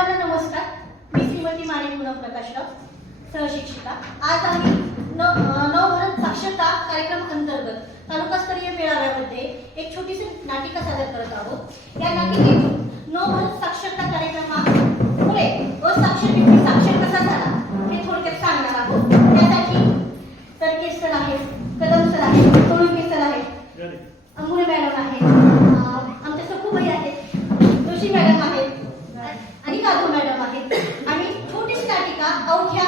सर्वांना नमस्कार. मी श्रीमती माने पूनम प्रकाशराव सहशिक्षिका. आज आम्ही नवभरत साक्षरता कार्यक्रम अंतर्गत तालुकास्तरीय मेळाव्यामध्ये एक छोटीशी नाटिका सादर करत आहोत. या नाटिकेतून नवभरत साक्षरता कार्यक्रमामुळे असाक्षर व्यक्ती साक्षर कसा झाला हे थोडक्यात सांगणार आहोत. त्यासाठी तरके सर आहेत कदम सर आहेत सोळुंके सर आहेत अंगुळे मॅडम आहेत आमच्या सखूबाई आहेत जोशी मॅडम आहेत आणि काकू मॅडम आहेत. आणि छोटीशी नाटिका अवघ्या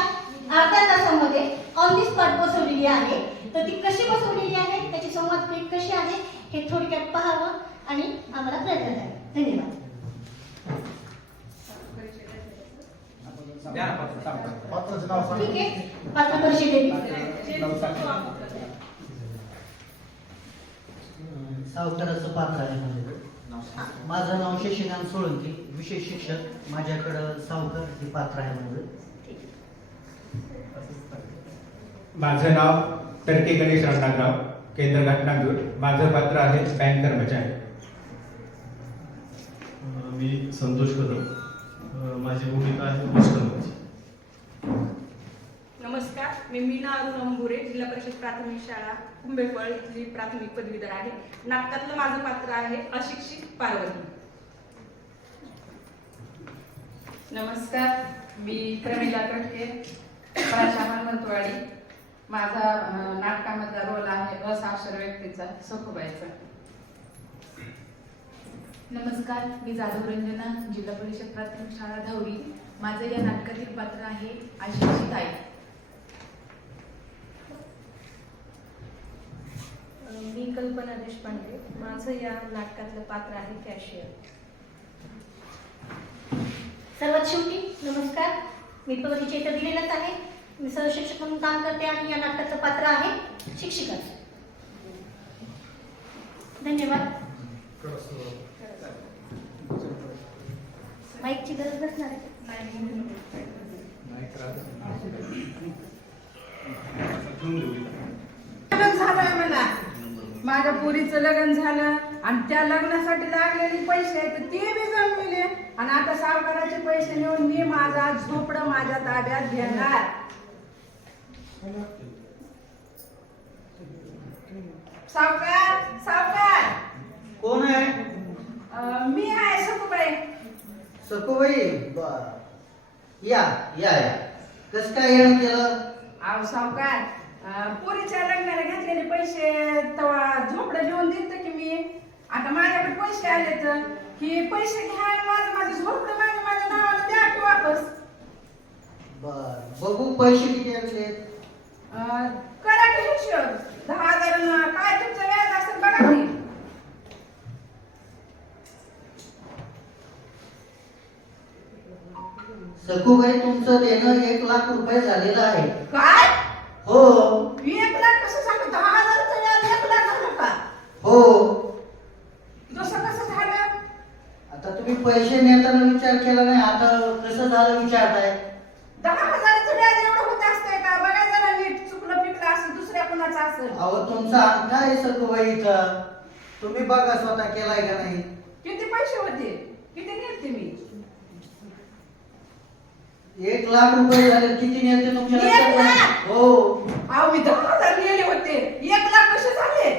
अर्ध्या तासामध्ये ऑन दी स्पॉट बसवलेली आहे. तर ती कशी बसवलेली आहे? त्याची संवाद पेठ कशी आहे? हे थोडक्यात पाहावं आणि आम्हाला प्रयत्न करायचा धन्यवाद. ठीक आहे. पात्र परिषदेवी सावकाराचं पात्र आहे. माझं नाव शशिकांत सोळंकी. विशेष शिक्षक माझ्याकडं सावकार हे पात्र आहे माझं माझं नाव टर्के गणेश रत्नाकराव केंद्र घटनादूर माझं पात्र आहे बँक कर्मचारी. मी संतोष कदम. माझी भूमिका आहे नमस्कार मी मीना अरुण अंबुरे जिल्हा परिषद प्राथमिक शाळा कुंभेफळ इथली प्राथमिक पदवीधर आहे. नाटकातलं माझं पात्र आहे अशिक्षित पार्वती. नमस्कार मी प्रमिला कटके प्राचार्य मंतवाडी. माझा नाटकामधला रोल आहे असाक्षर व्यक्तीचा सखुबाईचा. नमस्कार मी जाधव रंजना जिल्हा परिषद प्राथमिक शाळा धावडी माझं या नाटकातील पात्र आहे अशिक्षित आई मी कल्पना देशपांडे. माझं या नाटकातलं पात्र आहे कॅशियर. सर्वात शेवटी नमस्कार. मी प्रगतीच्या इथं दिलेलंच आहे. मी सहशिक्षक म्हणून काम करते आणि या नाटकाचं पात्र आहे शिक्षिका धन्यवाद. माईकची गरज नसणार. आहे लग्न मला. माझ्या पोरीचं लग्न झालं. आणि त्या लग्नासाठी लागलेले पैसे आहेत ते बी जमविले आणि आता सावकाराचे पैसे नेऊन मी माझा झोपडं माझ्या ताब्यात घेणार. सावकार सावकार. कोण आहे? अं, मी आहे सकुबाई सकोबाई बर. या या या. कसं काय येणं केलं? अहो सावकार अं, पोरीच्या लग्नाला घेतलेले पैसे तेव्हा झोपडं लिहून दिलं की मी. आता माझ्याकडे पैसे आले तर? की पैसे घ्या माझं माझं झोपडं माझ्या माझ्या नावाला द्या की वापस? बर. बघू पैसे किती आणले. अं, करा की हिशोब. दहा हजार न काय तुमचं व्याज असेल बघा की. सखूबाई तुमचं देणं एक लाख रुपये झालेलं आहे. काय? हो. एक लाख कसं सांगतो दहा हजारचं व्याज एक लाख झालं का? हो. जसं कसं झालं. आता तुम्ही पैसे नेताना विचार केला नाही आता कसं झालं विचारताय? दहा हजाराचं व्याज एवढं होत असतंय का? बघा जरा नीट चुकलं पिकलं असं दुसऱ्या कुणाचं असेल. अहो तुमचा अंगठा आहे सखूबाई इथं? तुम्ही बघा स्वतः केलाय का नाही? किती पैसे होते? किती नेलते मी? एक लाख रुपये झाले किती नेते तुमच्या एक लक्षात नाही? लाख? हो. अहो मी दहा हजार नेले होते. एक लाख कसे झाले?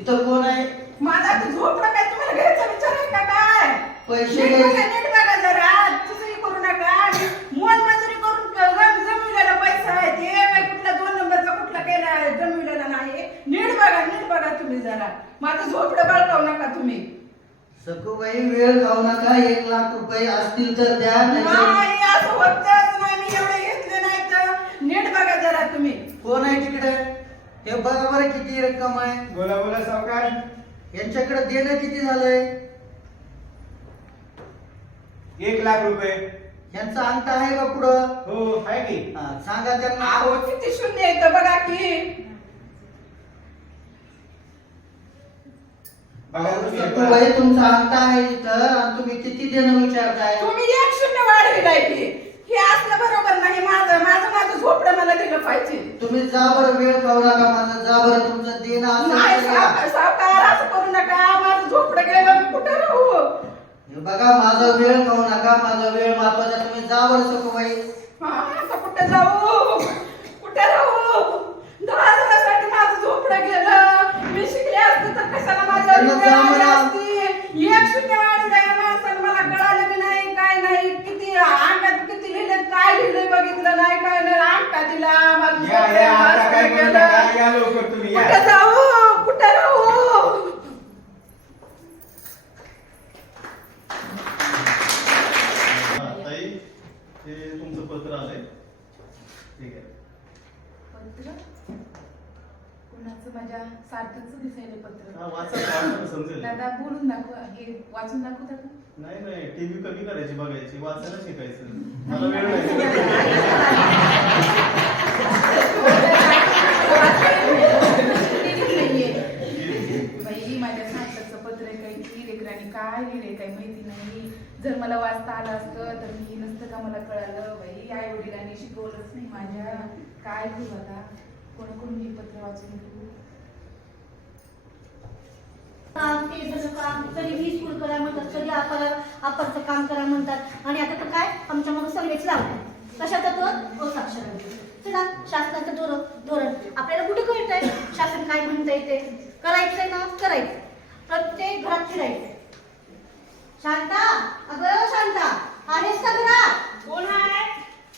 इथं कोण आहे? माझा आता झोपडं काय? तुम्हाला घ्यायचा विचार आहे का काय? पैसे नीट बघा. नीट बघा जरा. चुकली करू नका. मोलमजुरी करून क- रंग जमविलेला पैसा आहे. ते काय कुठला दोन नंबरचा कुठला केला जमविलेला नाही. नीट बघा नीट बघा तुम्ही जरा. माझं झोपडं बळकावू नका तुम्ही. सखूबाई वेळ खाऊ नका. एक लाख रुपये असतील तर द्या नाहीतर- नाही असं होतच नाही. मी एवढे घेतले नाही तर. नीट बघा जरा तुम्ही. कोण आहे तिकडे? हे बघा बरं किती रक्कम आहे? बोला बोला सावकार. यांच्याकडे देणं किती झालंय? एक लाख रुपये. यांचा अंगठा आहे का पुढं? हो आहे की. हा, सांगा त्यांना. अहो किती शून्य येतं बघा की. बघा तुम्ही एकदा. सखूबाई तुमचा अंगठा आहे इथं. आणि तुम्ही किती देणं विचारताय? तुम्ही एक शून्य वाढविलाय की हे असलं बरोबर नाही. माझं माझं माझं झोपडं मला दिलं पाहिजे. तुम्ही जा बरं वेळ खाऊ नका. माझं जा बरं तुमचं देणं नाही असेल तर द्या. सावकार करू नका माझं झोपडं गेलं मी कुठं राहू? हे बघा माझा वेळ खाऊ नका माझा वेळ महत्त्वाचा तुम्ही जा बरं सखूबाई. हा, आता कुठे जाऊ? कुठे राहू? दहा माझं झोपडं गेलं. मी शिकले असते तर कशाला माझ्या चला, जा मला. असती? एक शून्य वाढलं या माणसानं मला कळालं बी नाही काय नाही किती अंगात किती लिहिले काय लिहिले बघितलं नाही काय नाही. अंगठा दिला माझं या झोपडं या आता काय या लवकर तुम्ही या. कुठे जाऊ? कुठे राहू? हे तुमचं पत्र आलंय. ठीक आहे. पत्र? कुणाचं? माझ्या सार्थकचं दिसायला पत्र. हा वाचा वाचा समजेल. दादा बोलून दाखव. हे वाचून दाखवता का? नाही नाही टीव्ही कमी करायची बघायची. वाचायला शिकायचं. मला वेळ नाही. बाई माझ्या सार्थकचं पत्र आहे काही. ती लेकरांनी काय लिहिलंय काही माहिती नाही. जर मला वाचता आलं असतं तर मी का मला कळालं बाई आई वडिलांनी शिकवलंच नाही माझ्या. काय घेऊ आता कोणाकडून मी पत्र वाचून घेऊ? काम ते झालं काम. कधी वीज पूर करा म्हणतात कधी आपण आपणचं काम करा म्हणतात. आणि आता तर काय? आमच्या मग सर्वेच लावतात कशात तो? साक्षर चला शासनाचं धोरण धोरण. आपल्याला कुठे कळत आहे शासन काय म्हणता येते करायचंय ना? करायचं प्रत्येक घरात फिरायचं शांता अगं शांता. आहेस का घरात कोण आहे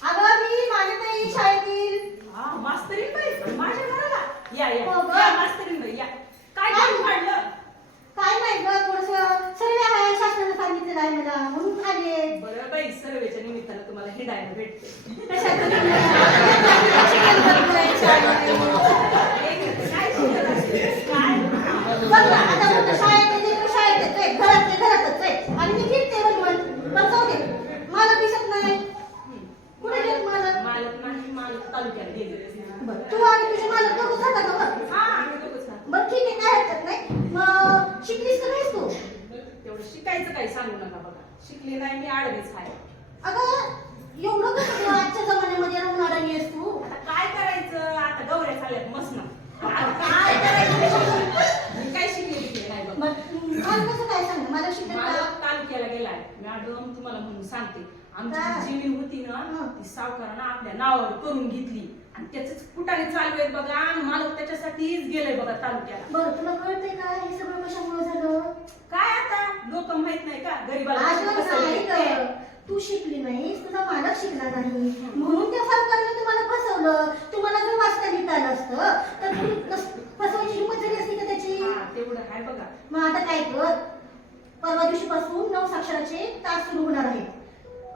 अगं मी माझ्या ताई शाळेतील. हा, मास्तरीण बाई माझ्या घराला. या या. हो ग. या, मास्तरीण बाई या. काय? काम काढलं काय नाही ग थोडस सर्वे आहे शासनानं सांगितलेलं आहे मला म्हणून आले. बरं बाई सर्वेच्या निमित्तानं तुम्हाला हिंडायला भेटते कशाचं एक मिनिट, काय शिकत असते? काय? बघ ना, आता म्हणतो शाळेत आहे, लेकरं शाळेत येतोय, घरात ते घरातच आहे. आणि मी फिरते बनवत. पण जाऊ दे. मला दिसत नाही. कुठे गेले मालक? मालक नाही मालक तालुक्यात गेले बरं, तू आणि तुझे मालक दोघं जाता का बरं? हा आम्ही दोघंच ना. बरं, ठीक आहे, काय हरकत नाही. मग शिकलीस का नाहीस तू? तेवढं शिकायचं काही सांगू नका बघा शिकली नाही मी आडवीच आहे अगं, एवढं कसं तू आजच्या जमान्यामध्ये राहून अडाणी आहेस तू? आता काय करायचं आता गौऱ्या चालल्यात मस्त आता काय करायचं? मी काय शिकले बिकले नाही बघ मग, मला कसं काय सांग? मला शिकायचं का? मालक तालुक्याला गेलाय मॅडम तुम्हाला म्हणून सांगते आमची काय? जी जमीन होती ना. ती सावकारानं आपल्या नावावर करून घेतली. आणि त्याच कुठाने चालू आहेत बघा आणि मालक त्याच्यासाठीच गेलंय बघा तालुक्याला. बरं, तुला कळतंय का हे सगळं कशामुळे झालं? काय आता? लोक माहीत नाही का? गरीबाला अगं कसं नाही फसवते? गं. तू शिकली नाहीस तुझा मालक शिकला नाही. म्हणून त्या सरकारने तुम्हाला फसवलं. तुम्हाला जर वाचता लिहिता आलं असतं तर तू नस- फसवायची हिंमत झाली असती का त्याची? हा, तेवढं आहे बघा. मग आता काय कर परवा दिवशीपासून नऊ साक्षराचे तास सुरू होणार आहेत.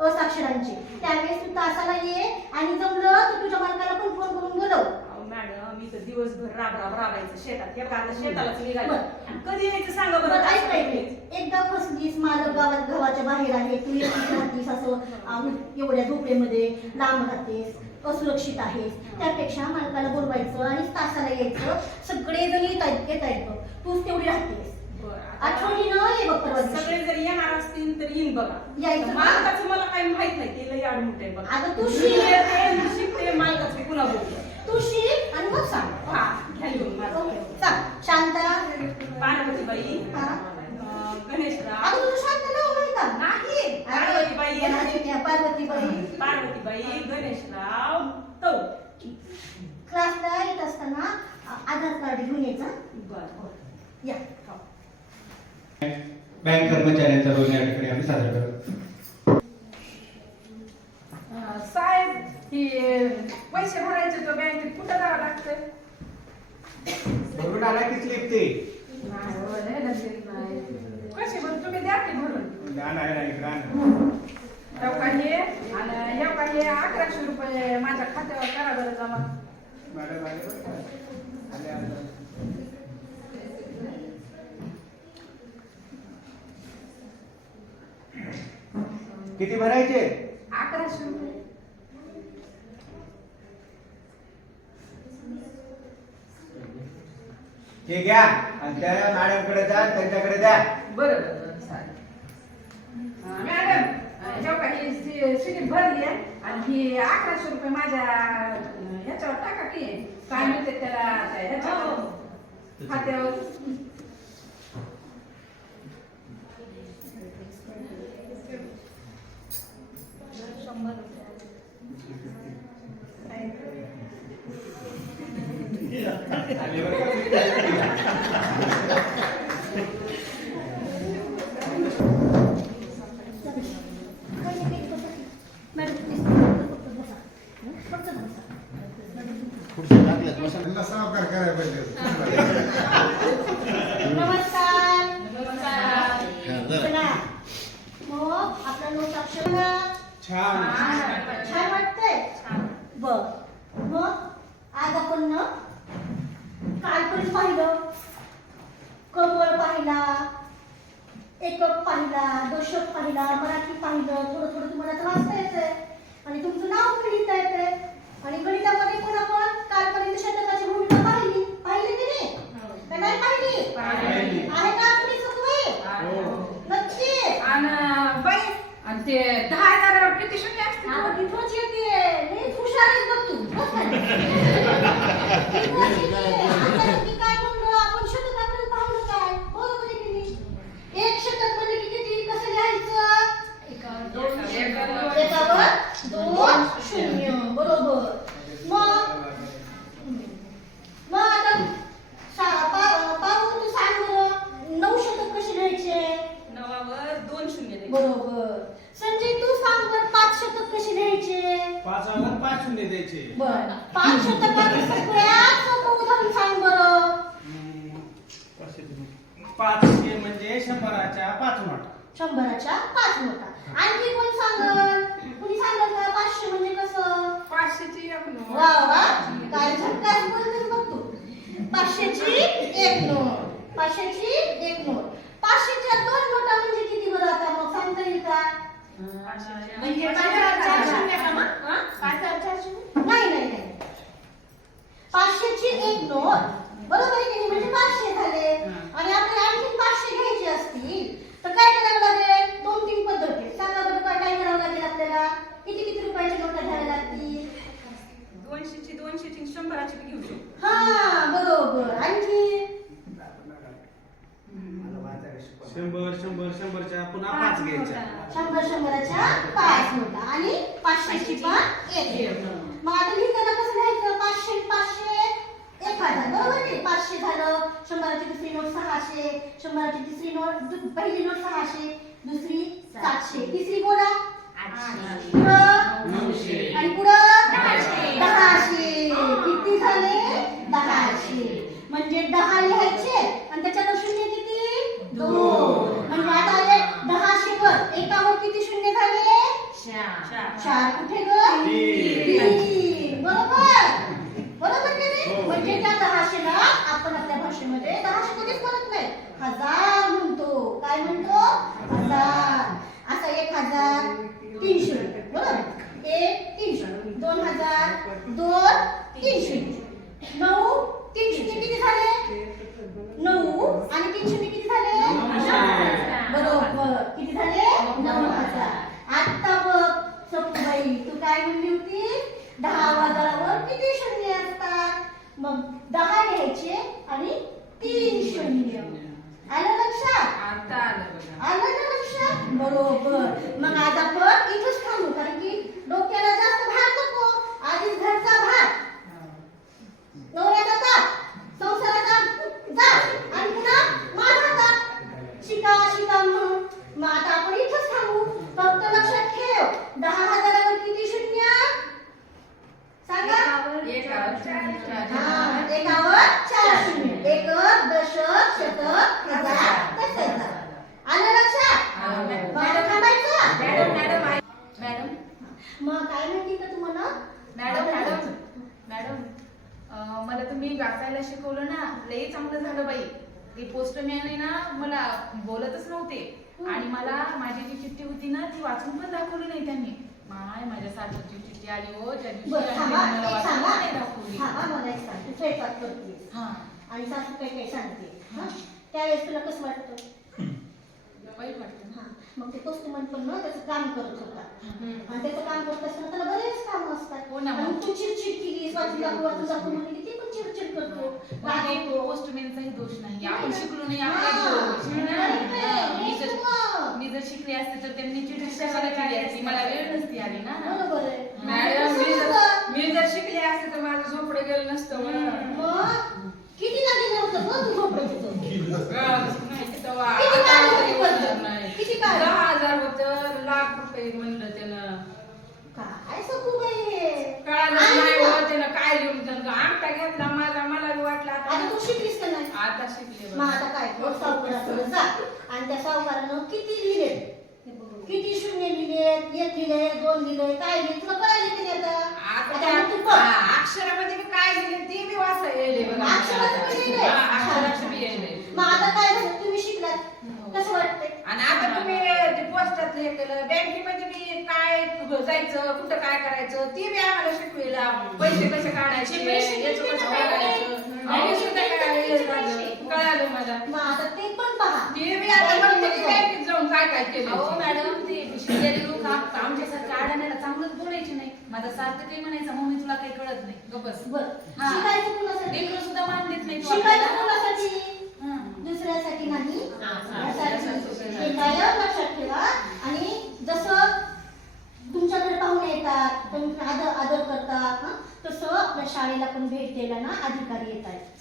असाक्षरांचे. त्यावेळेस तू तासाला ये आणि जमलं तर तुझ्या मालकाला पण फोन करून बोलव. अहो, मॅडम मी तर दिवसभर राब राब राबायचं शेतात. हे बघा आता शेतालाच निघालं. बरं. आणि कधी यायचं सांगा बरं, बरं ऐक काय ते. एकदा फसलीस मालक गावात गावाच्या बाहेर आहे. तू एकटीच राहतीस असं आम- एवढ्या झोपडीमध्ये लांब राहतेस असुरक्षित आहेस. त्यापेक्षा मालकाला बोलवायचं आणि तासाला यायचं. सगळे जण येत आहेत येत आहेत बघ. तूच तेवढी राहतेस. आठवणी न ये बघ परवा दिवशी. सगळे जर येणार असतील तर येईन बघा. यायचं तर? मालकाचं मला काही माहीत नाही ते लई आडमुठ आहे बघा. अगं तू शिक. मी शिकते मालकाचं पुन्हा बोलते. तू शिक आणि मग सांग. हा घ्या लिहून माझं. ओके सांग शांता पार्वतीबाई हा. अं, गणेशराव. अगं तुझं शांत नाव नाही का? नाही पार्वतीबाई. पार्वतीबाई. पार्वतीबाई पार्वतीबाई गणेशराव तौ. क्लासला येत असताना आ- आधार कार्ड घेऊन यायचं बर. या. बँक कर्मचाऱ्यांचा रोज या ठिकाणी आम्ही साजरा करतो. साहेब ही पैसे भरायचे तो बँकेत कुठं जावं लागतं? भरून आला की स्लिप ते? नाही हो. कसे भरून तुम्ही द्या की भरून. नाही नाही आण. हे? एवढा हे अकराशे रुपये माझ्या खात्यावर करा बरं जमा मॅडम आले बरं का? आले, आले. किती भरायचे? अकराशे रुपये. हे घ्या आणि त्या मॅडमकडे जा त्यांच्याकडे द्या. बरं बरं बरं चालेल. मॅडम जेव्हा ही स्लिप भरली आहे आणि ही अकराशे रुपये माझ्या ह्याच्यावर टाका की काय म्हणते त्याला त्या ह्याच्यावर खात्यावर. छान Yeah. पाचशेची एक नोट पाचशेच्या दोन नोटा म्हणजे किती बरं आता मग सांगता येईल का म्हणजे पाचावर चार शून्य का मग? हा? पाचावर चार शून्य? नाही नाही नाही पाचशेची एक नोट बरोबर आहे की नाही? म्हणजे पाचशे झाले आणि आपल्याला आणखी पाचशे घ्यायचे असतील तर काय करावं लागेल दोन तीन पद्धती सांगा बरं काय काय करावं लागेल आपल्याला किती किती रुपयाच्या नोटा घ्याव्या लागतील दोनशेची दोनशेची शंभराची बी घेऊ शकतो हा बरोबर आणखी शंभर शंभर शंभरच्या पुन्हा पाच घ्यायच्या शंभर शंभराच्या पाच नोटा आणि पाचशेची पण एक नोट. मग आता लिहिताना कसं लिहायचं पाचशे पाचशे एक हजार बरोबर की पाचशे झालं शंभराची दुसरी नोट सहाशे शंभराची तिसरी नोट दु- पहिली नोट सहाशे दुसरी सातशे तिसरी बोला पुढं आणि पुढं दहाशे किती झाले दहाशे म्हणजे दहा लिहायचे आणि त्याच्यावर शून्य किती दोन म्हणजे आता आले दहाशे वर एकावर किती शून्य झाले चार कुठे ग तीन. बरोबर बरोबर की नाही हो. म्हणजे त्या दहाशेला आपण आपल्या भाषेमध्ये दहाशे कधीच म्हणत नाही हजार म्हणतो काय म्हणतो हजार असा एक हजार तीनशे बरोबर एक तीनशे दोन हजार दोन तीनशे नऊ तीन शून्य किती झाले नऊ आणि तीन शून्य किती झाले? नऊ हजार आता बघ सप्तबाई तू काय म्हणली होती? दहा हजारावर किती शून्य असतात? मग दहा घ्यायचे आणि तीन शून्य. आलं लक्षात? आलं ना लक्षात? बरोबर. मग आज आपण इथंच थांबू कारण की डोक्याला जास्त भार नको. आधीच घरचा भार. नवऱ्याचा ताप. संसाराचा जाप आणि पुन्हा माझा ताप शिका शिका म्हणून मग आता आपण इथंच थांबू फक्त लक्षात ठेव दहा हजारावर किती शून्य सांगा एकावर चार हा, एकावर चार शून्य एक दशक शतक हजार दशक आलं लक्षात आलं. मग आता थांबायचं मॅडम मॅडम आहे. मॅडम मग काय माहिती का तुम्हाला मॅडम मॅडम मॅडम अं, मला तुम्ही वाचायला शिकवलं ना लई चांगलं झालं बाई ते पोस्टमॅन आहे ना मला बोलतच नव्हते आणि मला माझी जी चिठ्ठी होती ना ती वाचून पण दाखवली नाही त्यांनी. माय माझ्या सासूची चिठ्ठी आली हो त्या दिवशी बरं त्यांनी थांबा मला एक वाचून सांगा नाही दाखवली. थांबा मला एक सांग तू स्वयंपाक करतेस. हा. आणि सासू काही काही सांगते. हा? त्यावेळेस तुला कसं वाटतं? वाईट वाटतं हा. मग ते पोस्टमन पण ना त्याचं काम करत होता. आणि त्याचं काम करत असताना त्याला बरेच काम असतात. हो ना. आणि तू चिडचिड केली वाचून दाखव वाचून दाखव म्हणली की ते पण चिडचिड करतो रागवतो. पोस्टमॅनचाही दोष नाही आपण. शिकलो नाही. आपला दोष है मी जर. मी जर शिकले असते तर त्यांनी चिठ्ठी कशाला केली असती मला वेळ नसती आली ना बरोबर आहे मॅडम मी जर. मी जर शिकले असते तर माझं झोपडं गेलं नसतं म्हणून. मग किती लागेल होतं बघ तू झोपडत होतं तेव्हा किती आता तरी? नाही. काढलं? दहा हजार होतं लाख रुपये म्हणलं त्यानं काय सखूबाई हे? कळालं आणि नाही मग? हो त्यानं काय लिहून दिलं आमटा घेतला माझा मला बी वाटलं आता आता तू शिकलीस का नाही आता शिकले मग आता काय? कर सावकाराकडे जा. आणि त्या सावकारानं किती लिहिले? किती शून्य लिहिले? एक लिहिले दोन लिहिले? काय लिहिले? तुला कळायला की नाही आता? आता आता तू बघ. अक्षरामध्ये काय लिहिले ते बी वाचा बघा अक्षराचं पण लिहिलंय? हा, अक्षराचं बी मग आता काय झालं तुम्ही शिकलात कसं वाटतंय आणि आता तुम्ही ते पोस्टात हे केलं. बँकेमध्ये बी काय जायचं कुठं काय करायचं ते बी आम्हाला शिकवेला पैसे कसे काढायचे पैसे याचं किती कसं काढायचे? काढायचं? आणि सुद्धा काय झालं, कळालं मला. मग आता ते पण पहा. ते बी आता म्हणते की बँकेत जाऊन काय काय केलं अहो मॅडम ते शिकलेले लोक आमच्यासारख्या आडाण्याला चांगलंच बोलायचे नाही. माझा सारखं ते म्हणायचं मम्मी तुला काही कळत नाही. गप्प बस. बरं. शिकायचं कुणासाठी? लेकरं सुद्धा मान देत नाही शिकायचं कोणासाठी. दुसऱ्यासाठी नाही. कायम लक्षात ठेवा. आणि जसं तुमच्याकडे पाहुणे येतात तुम्ही आदर आदर करतात हं, तसं आपल्या शाळेला पण भेट द्यायला ना अधिकारी येत आहेत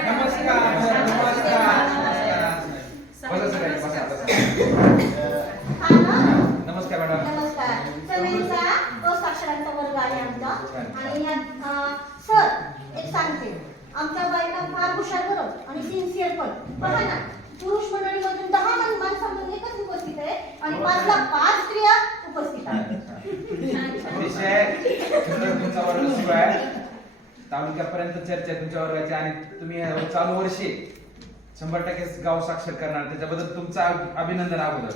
नमस्कार बसा सगळे, बसा, बसा. हा ना नमस्कार मॅडम नमस्कार सगळ्यांचा आहे आमचा आणि सर एक सांगते. आमच्या बायका फार हुशार बरोबर आणि सिन्सिअर पण. बघा ना पुरुष मंडळीमधून दहा मान- माणसांमधून एकच उपस्थित आहे. आणि पाचला पाच स्त्रिया उपस्थित आहेत. तालुक्यापर्यंत चर्चा आहे तुमच्या वर्गाची आणि तुम्ही चालू वर्षी शंभर टक्के गाव साक्षर करणार. त्याच्याबद्दल तुमचं अभि- अभिनंदन अगोदर.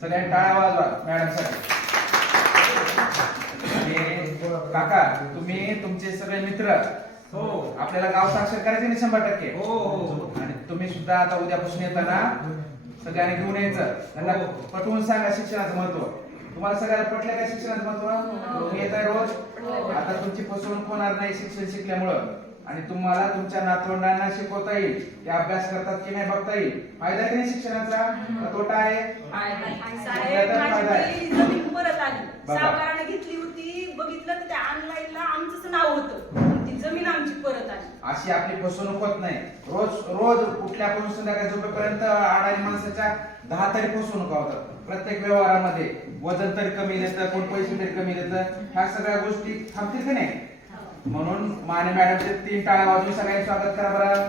सगळ्यांनी टाळ्या वाजवा मॅडमसाठी आणि काका तुम्ही तुमचे सगळे मित्र हो आपल्याला गाव साक्षर करायचे नाही शंभर टक्के. हो आणि तुम्ही सुद्धा आता उद्यापासून येताना सगळ्यांनी घेऊन यायचं. त्यांना पटवून सांगा शिक्षणाचं महत्त्व. तुम्हाला सगळ्याला पटलं का शिक्षणाचं महत्त्व? तुम्ही येताय रोज? आता तुमची फसवणूक होणार नाही शिक्षण शिकल्यामुळं. आणि तुम्हाला तुमच्या नातवंडांना शिकवता येईल ते अभ्यास करतात की नाही बघता येईल. फायदा आहे की नाही शिक्षणाचा? तोटा आहे? माझी बघितलं तर त्या ऑनलाईनला आमचंच नाव होतं. ती जमीन आमची परत आली. अशी आपली फसवणूक होत नाही. रोज रोज कुठल्यापासून संध्याकाळी झोपेपर्यंत आडाणी माणसाच्या दहा तरी फसवणूक होतात. प्रत्येक व्यवहारामध्ये वजन तरी कमी देतं कोण पैसे तरी कमी देतं ह्या सगळ्या गोष्टी थांबतील की नाही? म्हणून माने मॅडमचे तीन टाळ्या वाजून सगळ्यांनी स्वागत करा बरं.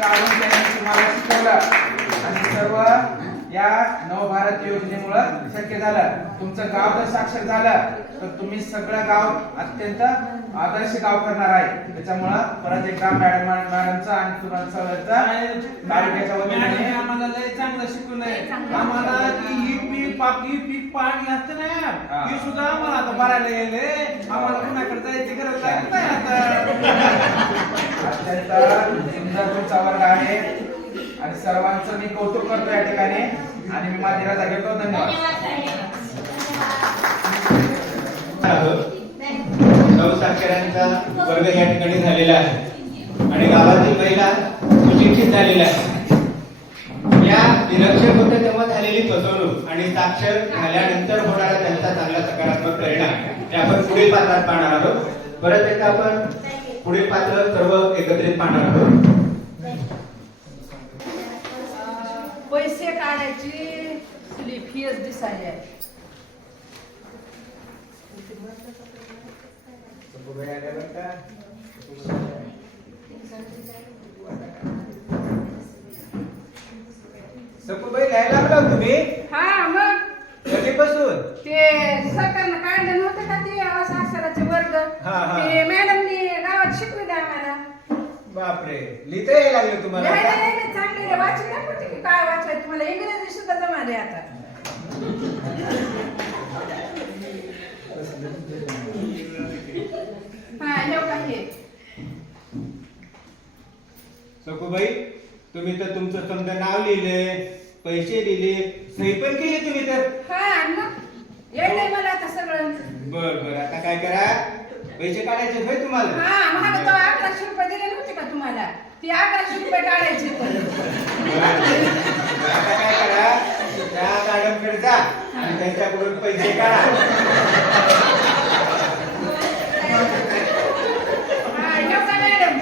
काढून त्यांनी तुम्हाला शिकवलं. आणि सर्व या नवभारत योजनेमुळं शक्य झालं. तुमचं गाव जर साक्षर झालं तर तुम्ही सगळं गाव अत्यंत आदर्श गाव करणार आहे. त्याच्यामुळं परत एकदा मॅडम मॅडमचा आणि तालुक्याच्या वतीने. आम्हाला लय चांगलं शिकवलंय आम्हाला की ही पीक पाक ही पीक पाणी असतं हा. ना ही. सुद्धा आम्हाला आता भरायला येले आम्हाला कुणाकडे जायची गरज लागत नाही आता. अत्यंत सुंदर तुमचा वर्ग आहे. आणि सर्वांचं मी कौतुक करतो या ठिकाणी. आणि मी माझ्या रजा घेतो. धन्यवाद. नवसाक्षरांचा वर्ग या ठिकाणी झालेला आहे. आणि गावातील महिला सुशिक्षित झालेल्या आहे या निरक्षर होतं तेव्हा झालेली फसवणूक आणि साक्षर झाल्यानंतर होणारा त्यांचा चांगला सकारात्मक परिणाम. हे आपण पुढील पात्रात पाहणार आहोत. परत एकदा आपण पुढील पात्र सर्व एकत्रित पाहणार आहोत. काढायची. स्लिप हीच दिसायली आहे. सपूबाई लिहायला लागला हो तुम्ही. हा मग? कधीपासून? ते सरकारनं काढलं नव्हतं का ते? साक्षराचे वर्ग. हा, हा. ते मॅडमनी गावात शिकविले आम्हाला. बापरे. लिहिता यायला लागले तुम्हाला चांगले वाचले दाखवते की काय वाचायचं तुम्हाला इंग्रजी सुद्धा जमाले आता. हा काही सखूबाई तुम्ही तर तुमचं समजा नाव लिहिले पैसे दिले सही पण केली तुम्ही तर? हा मग? यायलंय मला आता सगळं. बर बर. आता काय करा? पैसे काढायचे होय तुम्हाला? हा मला तो अकराशे रुपये दिले नव्हते का तुम्हाला? ती अकराशे रुपये काढायचे बरं. आता काय करा? त्या मॅडमकडे जा आणि त्यांच्याकडून पैसे काढा. हा, मॅडम.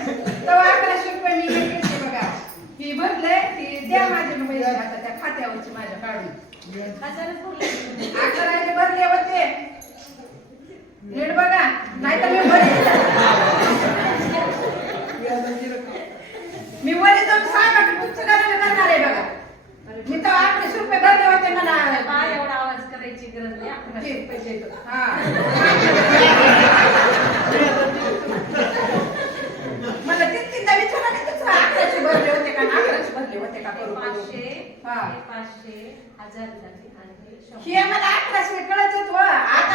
तो अकराशे रुपये मी घेतले बघा. ती भरले ती द्या माझे पैसे आता त्या खात्यावरचे माझ्या काढून. अकराशे भरले होते. नीट बघा नाही तर मी वर वरी जाऊन सहा वाटत पुस्तकाला करणार आहे बघा. मी तर आठवीस रुपये भरले होते मला. एवढा आवाज करायची गरज नाही पैसे मला तीन तीनदा विचारा नाही तुझं अकराशे भरले होते का? अकराशे भरले होते का? पाचशे पाचशे हजार हे मला अकराशे कळत होतो आता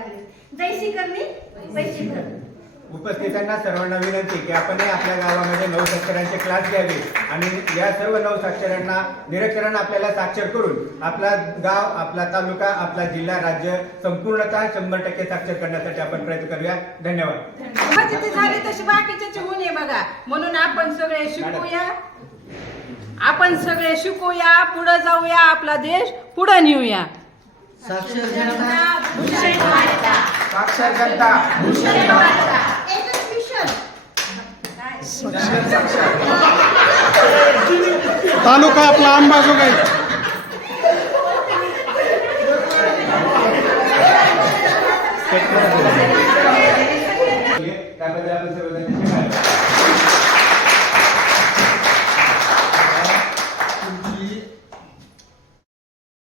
लागले जैसी करणे पैसे भरणे उपस्थितांना सर्वांना विनंती की आपण आपल्या गावामध्ये नऊ साक्षरांचे क्लास घ्यावे आणि या सर्व नऊ साक्षरांना निरक्षरांना आपल्याला साक्षर करून आपला गाव आपला तालुका आपला जिल्हा राज्य संपूर्णतः शंभर टक्के साक्षर करण्यासाठी आपण प्रयत्न करूया. धन्यवाद. झाली तशी बाकीच्याची होऊ नये बघा. म्हणून आपण सगळे शिकूया. आपण सगळे शिकूया पुढे जाऊया आपला देश पुढे नेऊया. साक्षर जनता साक्षर जनता एकच मिशन तालुका आपला अंबाजोगाई